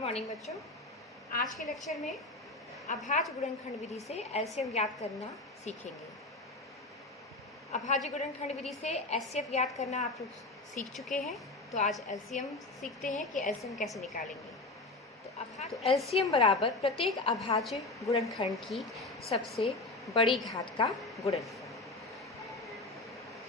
Morning बच्चों। आज के लेक्चर में अभाज्य गुणनखंड विधि से एलसीएम ज्ञात करना सीखेंगे। अभाज्य गुणनखंड विधि से एचसीएफ ज्ञात करना आप लोग सीख चुके हैं, तो आज एलसीएम सीखते हैं कि एलसीएम कैसे निकालेंगे। तो एलसीएम बराबर प्रत्येक अभाज्य गुणनखंड की सबसे बड़ी घात का गुणनफल।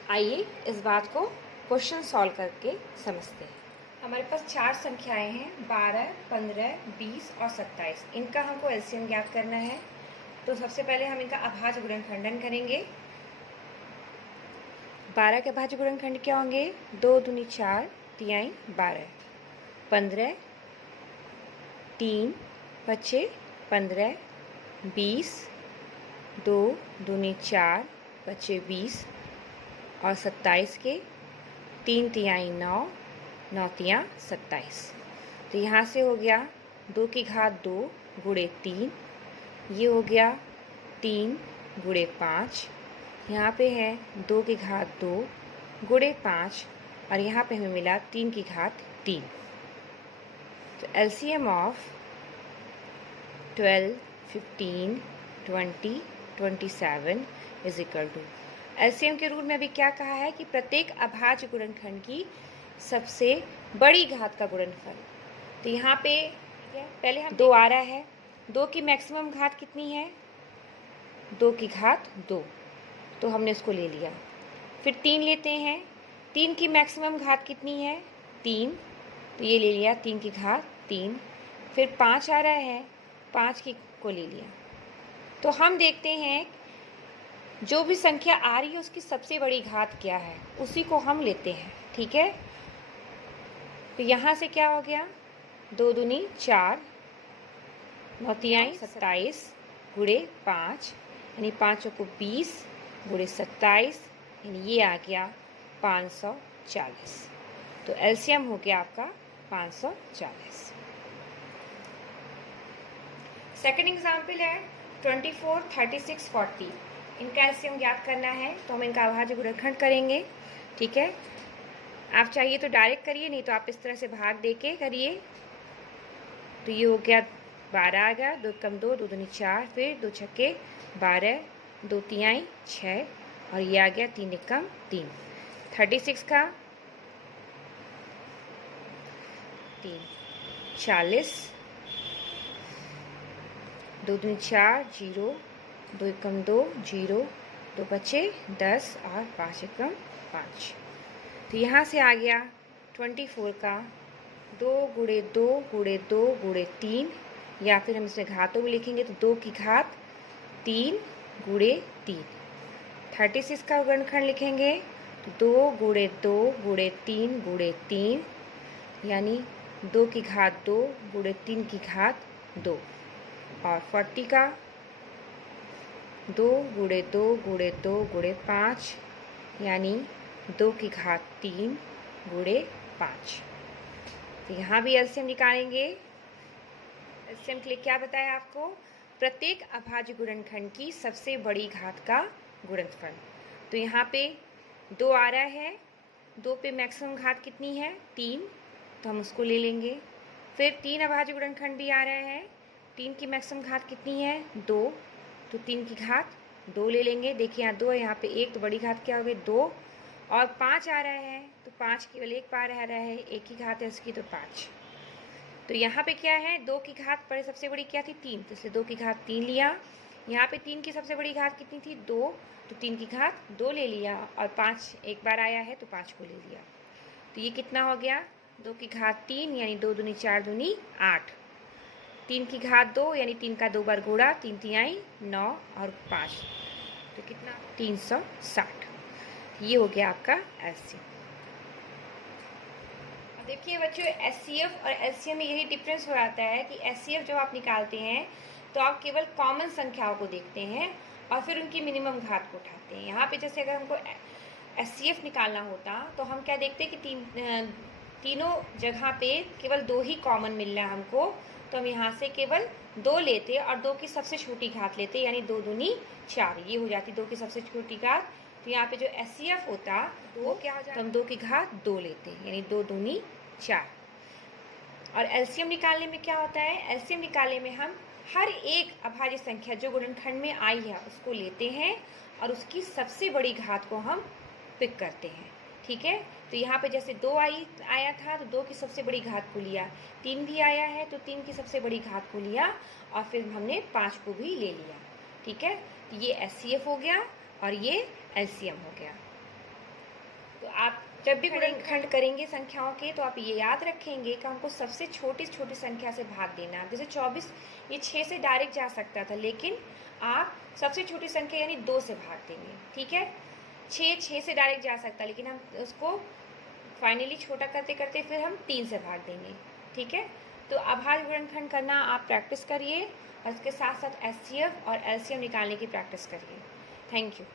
आइए इस बात को क्वेश्चन सॉल्व करके समझते हैं। हमारे पास चार संख्याएं हैं, 12, 15, 20 और 27। इनका हमको एलसीएम ज्ञात करना है। तो सबसे पहले हम इनका अभाज्य गुणनखंडन करेंगे। 12 के अभाज्य गुणनखंड क्या होंगे? 2 दूनी 4, तिहाई 12। 15, 3 पच्चे 15, 20, 2 दूनी 4 पच्चे 20 और 27 के 3 तिहाई 9, 9 तिया 27। तो यहाँ से हो गया 2 की घात 2 गुणे 3, ये हो गया 3 गुणे 5। यहाँ पे है 2 की घात 2 गुणे 5 और यहाँ पे हमें मिला 3 की घात 3। तो LCM of 12, 15, 20, 27 is equal to, LCM के रूल में अभी क्या कहा है कि प्रत्येक अभाज्य गुणनखंड की सबसे बड़ी घात का गुणनफल। तो यहाँ पे पहले हम 2 आ रहा है, 2 की मैक्सिमम घात कितनी है? 2 की घात 2, तो हमने उसको ले लिया। फिर 3 लेते हैं, 3 की मैक्सिमम घात कितनी है? 3, तो ये ले लिया 3 की घात 3। फिर 5 आ रहा है, 5 की को ले लिया। तो हम देखते हैं जो भी संख्या आ रही है उसकी सबसे बड़ी घात क्या है, उसी को हम लेते हैं। ठीक है, तो यहाँ से क्या हो गया? 2 दूनी 4, 9 तिहाई 27 गुणे 5, यानी 5 को 20 गुणे 27, यानी ये आ गया 540। तो एलसीएम हो गया आपका 540। सेकंड एग्जाम्पल है 24, 36, 40। इनका एलसीएम ज्ञात करना है, तो हम इनका अभाज्य गुणनखंड करेंगे। ठीक है, आप चाहिए तो डायरेक्ट करिए, नहीं तो आप इस तरह से भाग दे के करिए। तो ये हो गया 12 आ गया, 2 कम 2, 2 दूनी 4, फिर 2 छक्के 12, 2 तिहाई 6 और ये आ गया 3 एकम 3। 36 का 3 40, 2 दूनी 4 0, 2 एकम 2 0, 2 बचे 10 और 5 एकम 5। तो यहाँ से आ गया 24 का 2 गुणे 2 गुणे 2 गुणे 3, या फिर हम इसमें घातों में लिखेंगे तो 2 की घात 3 गुणे 3। 36 का गुणनखंड लिखेंगे तो 2 गुणे 2 गुणे 3 गुणे 3, यानी 2 की घात 2 गुणे 3 की घात 2। और 40 का 2 गुणे 2 गुणे 2 गुणे 5, यानी 2 की घात 3 गुणे 5। तो यहाँ भी एलसीएम निकालेंगे। एलसीएम के लिए क्या बताया आपको? प्रत्येक अभाज्य गुणनखंड की सबसे बड़ी घात का गुणनफल। तो यहाँ पे 2 आ रहा है, 2 पे मैक्सिमम घात कितनी है? 3, तो हम उसको ले लेंगे। फिर 3 अभाज्य गुणनखंड भी आ रहा है, 3 की मैक्सिमम घात कितनी है? 2, तो 3 की घात 2 ले लेंगे। देखिए यहाँ 2 है, यहाँ पे 1, तो बड़ी घात क्या हो गई? 2। और 5 आ रहा है, तो 5 केवल 1 बार रह रहा है, 1 की घात है उसकी, तो 5। तो यहाँ पे क्या है? 2 की घात पर सबसे बड़ी क्या थी? 3, तो इसलिए 2 की घात 3 लिया। यहाँ पे 3 की सबसे बड़ी घात कितनी थी? 2, तो 3 की घात 2 ले लिया। और 5 एक बार आया है तो 5 को ले लिया। तो ये कितना हो गया? 2 की घात 3, यानी 2 दूनी 4 दूनी 8। 3 की घात 2, यानी 3 का 2 बार गुणा, 3 तिहाई 9 और 5, तो कितना? 360। ये हो गया आपका एलसीएम। देखिए बच्चों, एचसीएफ और एलसीएम में यही डिफरेंस हो जाता है कि एचसीएफ जब आप निकालते हैं तो आप केवल कॉमन संख्याओं को देखते हैं और फिर उनकी मिनिमम घात को उठाते हैं। यहाँ पे जैसे अगर हमको एचसीएफ निकालना होता तो हम क्या देखते हैं कि तीनों जगह पे केवल 2 ही कॉमन मिल रहा है हमको, तो हम यहाँ से केवल 2 लेते और 2 की सबसे छोटी घात लेते, यानी 2 दूनी 4, ये हो जाती 2 की सबसे छोटी घात। तो यहाँ पे जो एचसीएफ होता वो क्या हो जाता? हम 2 की घात 2 लेते हैं, यानी 2 दूनी 4। और एलसीएम निकालने में क्या होता है, एलसीएम निकालने में हम हर एक अभाज्य संख्या जो गुणनखंड में आई है उसको लेते हैं और उसकी सबसे बड़ी घात को हम पिक करते हैं। ठीक है, तो यहाँ पे जैसे 2 आया था तो 2 की सबसे बड़ी घात को लिया, 3 भी आया है तो 3 की सबसे बड़ी घात को लिया और फिर हमने 5 को भी ले लिया। ठीक है, तो ये एचसीएफ हो गया और ये एलसीएम हो गया। तो आप जब भी गुणनखंड करेंगे संख्याओं के तो आप ये याद रखेंगे कि हमको सबसे छोटी छोटी संख्या से भाग देना है। जैसे 24 ये 6 से डायरेक्ट जा सकता था, लेकिन आप सबसे छोटी संख्या यानी 2 से भाग देंगे। ठीक है, 6 से डायरेक्ट जा सकता, लेकिन हम उसको फाइनली छोटा करते करते फिर हम 3 से भाग देंगे। ठीक है, तो अभाज्य गुणनखंड करना आप प्रैक्टिस करिए और इसके साथ साथ एचसीएफ और एलसीएम निकालने की प्रैक्टिस करिए। Thank you.